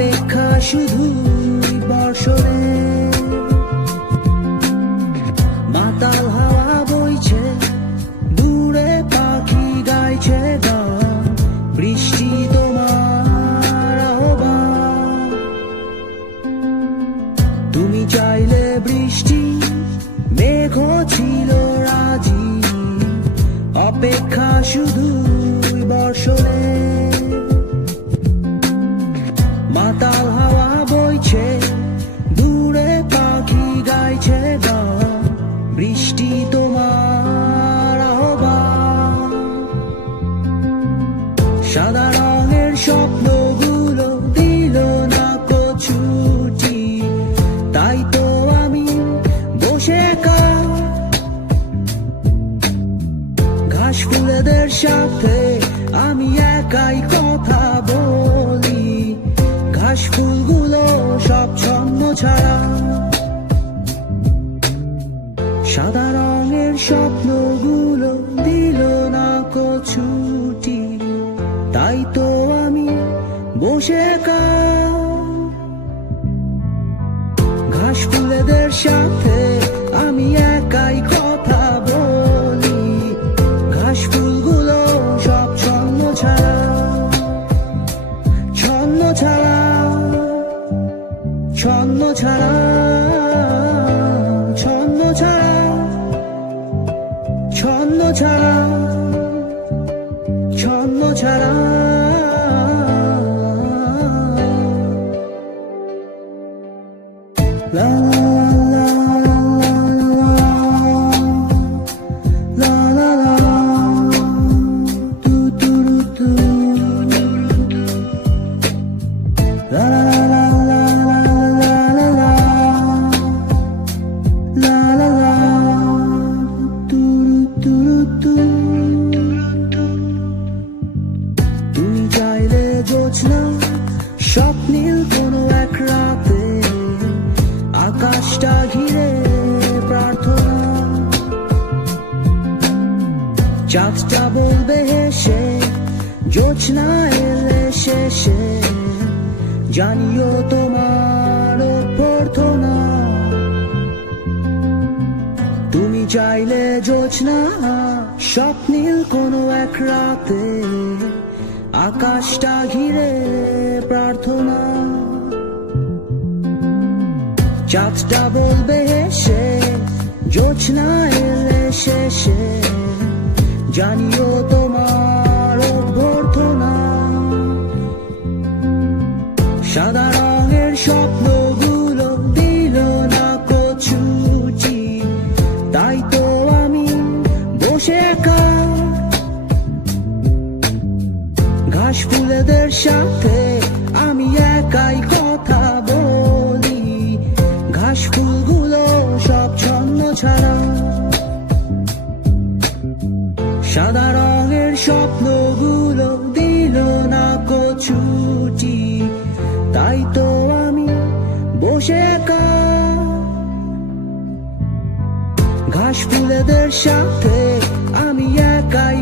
অপেক্ষা শুধুই বর্ষণে মাতাল হাওয়া বইছে দূরে পাখি গাইছে গান বৃষ্টি তোমার আহ্বান তুমি চাইলে বৃষ্টি মেঘ ছিল রাজি অপেক্ষা শুধুই বর্ষণে মাতাল হাওয়া বইছে দূরে পাখি গাইছে গান বৃষ্টি তোমার আহ্বান সাদা রঙের স্বপ্নগুলো দিল না ছুটি তাই তো আমি বসে একা ঘাস ফুলেদের সাথে আমি একাই কথা বলি ঘাস ফুলগুলো সব ছন্ন ছাড়া সাদা রঙের স্বপ্নগুলো দিল না ছুটি তাই তো আমি বসে একা ঘাস ফুলেদের সাথে আমি একাই কথা বলি ঘাস ফুলগুলো সব ছন্ন ছাড়া ছন্ন ছাড়া ছন্ন ছাড়া ছন্ন ছাড়া ছন্ন ছাড়া ছন্ন ছাড়া la la la la la tu tu tu la la la la la la la la la tu tu tu তুমি চাইলে জোছনা স্বপ্নীল কোনো এক রাতে আকাশটা ঘিরে প্রার্থনা চাঁদটা বলবে হেসে জোছনা এলে শেষে জানিও তোমার প্রার্থনা তুমি চাইলে জোছনা স্বপ্নীল কোনো এক রাতে আকাশটা ঘিরে প্রার্থনা চাঁদটা বলবে হেসে জোছনা এলে শেষে জানিও তোমার অভ্যর্থনা সাদা রঙের স্বপ্নগুলো দিল না ছুটি তাই তো আমি বসে একা ঘাস ফুলেদের সাথে আমি একাই কথা বলি ঘাস ফুলগুলো সব ছন্ন ছাড়া সাদা রঙের স্বপ্নগুলো দিল না ছুটি তাই তো আমি বসে একা ঘাস ফুলেদের সাথে আমি একাই